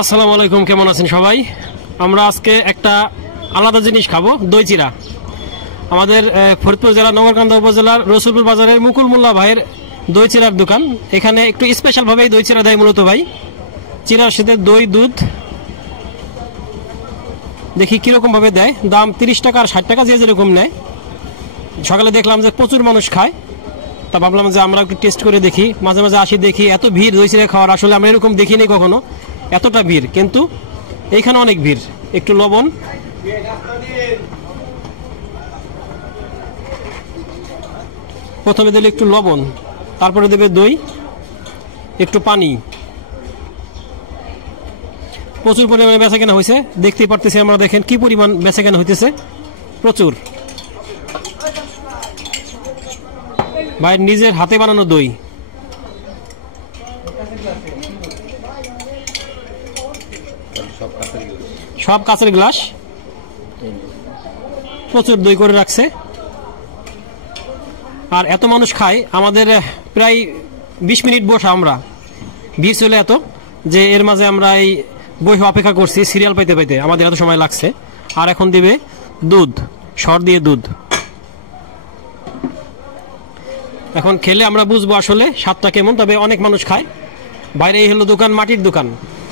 আসসালামু আলাইকুম, কেমন আছেন সবাই? আমরা আজকে একটা আলাদা জিনিস খাবো, দই চিরা। আমাদের ফরিদপুর জেলা নগরকান্দা উপজেলার রসুলপুর বাজারের মুকুল মোল্লা ভাইয়ের দই চিরার দোকান। এখানে একটু স্পেশাল ভাবে দই চিরা দেয় মূলত ভাই। চিরার সাথে দই, দুধ, দেখি কিরকম ভাবে দেয়। দাম 30 টাকা আর 60 টাকা, যে যেরকম নেয়। সকালে দেখলাম যে প্রচুর মানুষ খায়, তা ভাবলাম যে আমরা একটু টেস্ট করে দেখি। মাঝে মাঝে আসি, দেখি এত ভিড় দই চিরা খাওয়ার, আসলে আমরা এরকম দেখিনি কখনো, এতটা ভিড়। কিন্তু এইখানে অনেক ভিড়। একটু লবণ, প্রথমে দিলে একটু লবণ, তারপরে দেবে দই, একটু পানি। প্রচুর পরিমাণে বেচাকেনা হয়েছে, দেখতেই পারতেছি আমরা। দেখেন কি পরিমাণ বেচাকেনা হইতেছে, প্রচুর। ভাই নিজের হাতে বানানো দই, সব কাঁচের গ্লাস, প্রচুর দই করে রাখছে। আর এত মানুষ খায়, আমাদের প্রায় 20 মিনিট বসা, আমরা ভিড় ছিল এত যে এর মাঝে আমরা এই বসে অপেক্ষা করছি সিরিয়াল পাইতে পাইতে, আমাদের এত সময় লাগছে। আর এখন দিবে দুধ, সর দিয়ে দুধ। এখন খেলে আমরা বুঝবো আসলে স্বাদটা কেমন। তবে অনেক মানুষ খায়। বাইরে এই হলো দোকান, মাটির দোকান,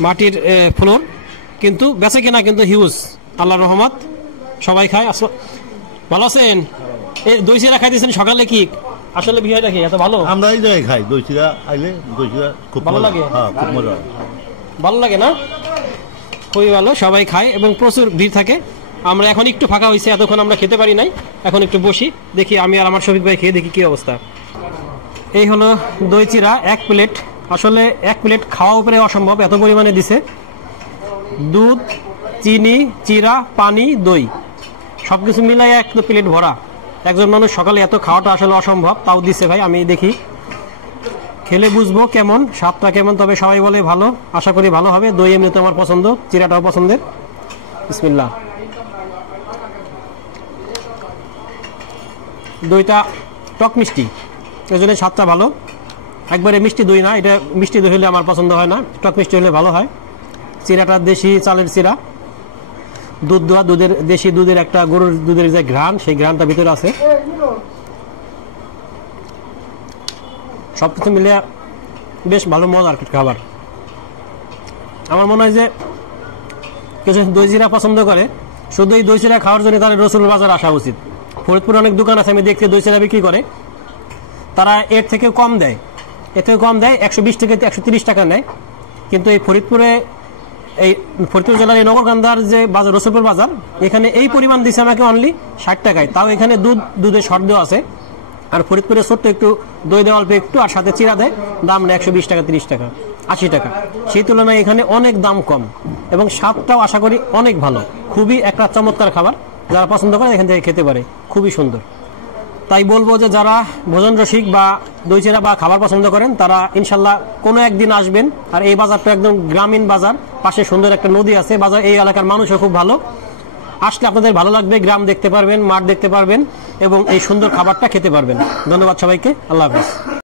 মাটির ফ্লোর, কিন্তু বেচা কেনা কিন্তু হিউজ, আল্লাহর রহমত। সবাই খায়। ভালো আছেন? এই দই চিরা খাইতেছেন সকালে, কি আসলে বিষয়টা কি এত ভালো? আমরা এই জায়গায় খাই দই চিরা, আইলে দই চিরা খুব ভালো লাগে। হ্যাঁ, খুব মজা। ভালো লাগে না? খুবই ভালো, সবাই খায় এবং প্রচুর ভিড় থাকে। আমরা এখন একটু ফাঁকা হয়েছে, এতক্ষণ আমরা খেতে পারি নাই। এখন একটু বসি, দেখি আমি আর আমার শফিক ভাই খেয়ে দেখি কি অবস্থা। এই হলো দই চিরা, 1 প্লেট। আসলে 1 প্লেট খাওয়া উপরে অসম্ভব, এত পরিমাণে দিছে। দুধ, চিনি, চিরা, পানি, দই, সবকিছু মিলাই 1 প্লেট ভরা। একজন মানুষ সকালে এত খাওয়াটা আসলে অসম্ভব, তাও দিছে ভাই। আমি দেখি, খেলে বুঝবো কেমন, স্বাদটা কেমন। তবে সবাই বলে ভালো, আশা করি ভালো হবে। দই এমনিতে আমার পছন্দ, চিরাটাও পছন্দের। বিসমিল্লাহ। দইটা টক মিষ্টি, এই জন্য স্বাদটা ভালো। একবারে মিষ্টি দই না, এটা মিষ্টি দই হলে আমার পছন্দ হয় না, টক মিষ্টি হলে ভালো হয়। চিরাটা দেশি চালের চিরা, দুধ দেওয়া, দুধের দেশি দুধের একটা গরুর দুধের যে ঘ্রাণ, সেই ঘ্রাণটা ভিতরে আছে। সবকিছু মিলে বেশ ভালো মজার খাবার। আমার মনে হয় যে কিছু দই চিরা পছন্দ করে, শুধু এই দই চিরা খাওয়ার জন্য তার রসুল বাজার আসা উচিত। ফরিদপুরে অনেক দোকান আছে, আমি দেখতে দই চিরা বিক্রি করে, তারা এর থেকে কম দেয়, 120 থেকে 130 টাকা নেয়। কিন্তু এই ফরিদপুরে, এই ফরিদপুর জেলার এই নগরকান্দার যে বাজার, রসুলপুর বাজার, এখানে এই পরিমাণ দিচ্ছে আমাকে অনলি 60 টাকায়। তাও এখানে দুধের শর্ট দেওয়া আছে। আর ফরিদপুরে ছোট্ট একটু দই দেওয়া অল্প একটু, আর সাথে চিরা দেয়, দাম নেয় 120 টাকা, 30 টাকা, 80 টাকা। সেই তুলনায় এখানে অনেক দাম কম এবং স্বাদটাও আশা করি অনেক ভালো। খুবই একটা চমৎকার খাবার, যারা পছন্দ করে এখান থেকে খেতে পারে, খুবই সুন্দর। তাই বলবো যে যারা ভোজন রসিক বা দই চিরা বা খাবার পছন্দ করেন, তারা ইনশাল্লাহ কোনো একদিন আসবেন। আর এই বাজারটা একদম গ্রামীণ বাজার, পাশে সুন্দর একটা নদী আছে। বাজার, এই এলাকার মানুষও খুব ভালো। আসলে আপনাদের ভালো লাগবে, গ্রাম দেখতে পারবেন, মাঠ দেখতে পারবেন এবং এই সুন্দর খাবারটা খেতে পারবেন। ধন্যবাদ সবাইকে, আল্লাহ হাফেজ।